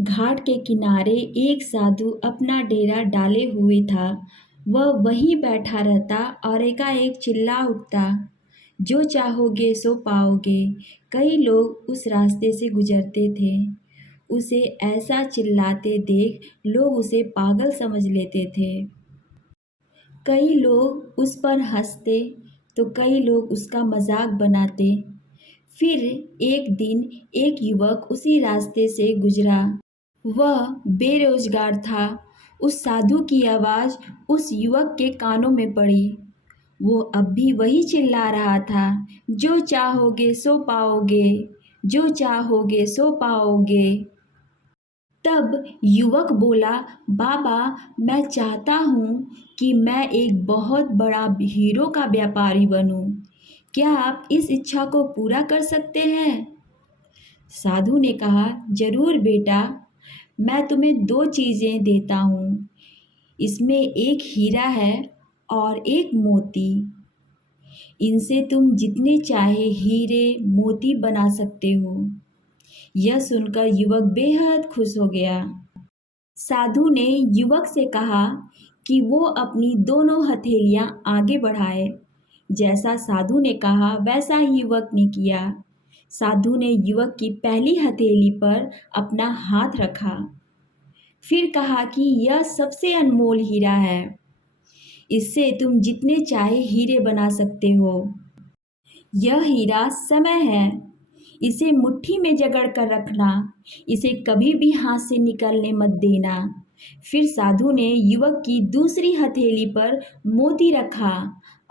घाट के किनारे एक साधु अपना डेरा डाले हुए था। वह वहीं बैठा रहता और एकाएक चिल्ला उठता, जो चाहोगे सो पाओगे। कई लोग उस रास्ते से गुजरते थे। उसे ऐसा चिल्लाते देख लोग उसे पागल समझ लेते थे। कई लोग उस पर हंसते तो कई लोग उसका मजाक बनाते। फिर एक दिन एक युवक उसी रास्ते से गुजरा। वह बेरोजगार था। उस साधु की आवाज़ उस युवक के कानों में पड़ी। वो अब भी वही चिल्ला रहा था, जो चाहोगे सो पाओगे, जो चाहोगे सो पाओगे। तब युवक बोला, बाबा, मैं चाहता हूँ कि मैं एक बहुत बड़ा हीरो का व्यापारी बनूँ। क्या आप इस इच्छा को पूरा कर सकते हैं? साधु ने कहा, जरूर बेटा, मैं तुम्हें दो चीज़ें देता हूँ। इसमें एक हीरा है और एक मोती। इनसे तुम जितने चाहे हीरे मोती बना सकते हो। यह सुनकर युवक बेहद खुश हो गया। साधु ने युवक से कहा कि वो अपनी दोनों हथेलियां आगे बढ़ाए। जैसा साधु ने कहा वैसा ही युवक ने किया। साधु ने युवक की पहली हथेली पर अपना हाथ रखा। फिर कहा कि यह सबसे अनमोल हीरा है। इससे तुम जितने चाहे हीरे बना सकते हो। यह हीरा समय है। इसे मुट्ठी में जकड़ कर रखना। इसे कभी भी हाथ से निकलने मत देना। फिर साधु ने युवक की दूसरी हथेली पर मोती रखा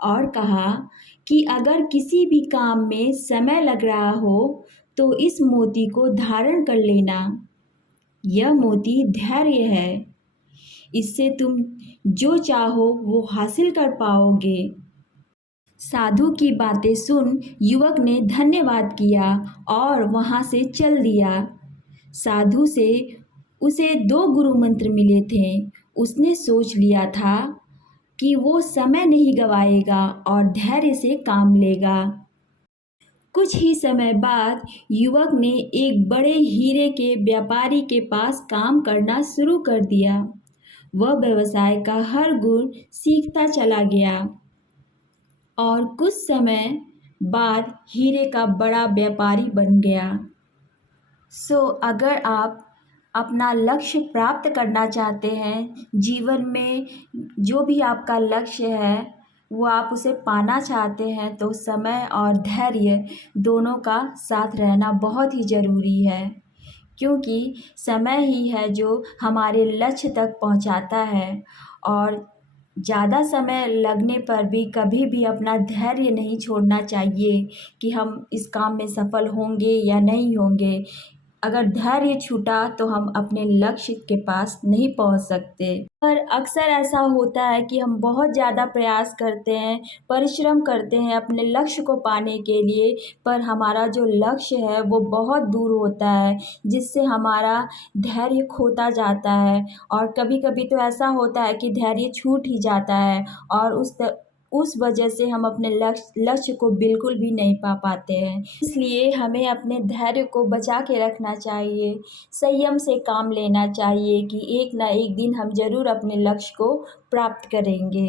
और कहा कि अगर किसी भी काम में समय लग रहा हो तो इस मोती को धारण कर लेना। यह मोती धैर्य है। इससे तुम जो चाहो वो हासिल कर पाओगे। साधु की बातें सुन युवक ने धन्यवाद किया और वहाँ से चल दिया। साधु से उसे दो गुरु मंत्र मिले थे। उसने सोच लिया था कि वो समय नहीं गवाएगा और धैर्य से काम लेगा। कुछ ही समय बाद युवक ने एक बड़े हीरे के व्यापारी के पास काम करना शुरू कर दिया। वह व्यवसाय का हर गुण सीखता चला गया और कुछ समय बाद हीरे का बड़ा व्यापारी बन गया। अगर आप अपना लक्ष्य प्राप्त करना चाहते हैं, जीवन में जो भी आपका लक्ष्य है वो आप उसे पाना चाहते हैं, तो समय और धैर्य दोनों का साथ रहना बहुत ही ज़रूरी है। क्योंकि समय ही है जो हमारे लक्ष्य तक पहुंचाता है। और ज़्यादा समय लगने पर भी कभी भी अपना धैर्य नहीं छोड़ना चाहिए कि हम इस काम में सफल होंगे या नहीं होंगे। अगर धैर्य छूटा तो हम अपने लक्ष्य के पास नहीं पहुंच सकते। पर अक्सर ऐसा होता है कि हम बहुत ज़्यादा प्रयास करते हैं, परिश्रम करते हैं अपने लक्ष्य को पाने के लिए, पर हमारा जो लक्ष्य है वो बहुत दूर होता है, जिससे हमारा धैर्य खोता जाता है। और कभी कभी तो ऐसा होता है कि धैर्य छूट ही जाता है और उस वजह से हम अपने लक्ष्य को बिल्कुल भी नहीं पा पाते हैं। इसलिए हमें अपने धैर्य को बचा के रखना चाहिए, संयम से काम लेना चाहिए कि एक ना एक दिन हम ज़रूर अपने लक्ष्य को प्राप्त करेंगे।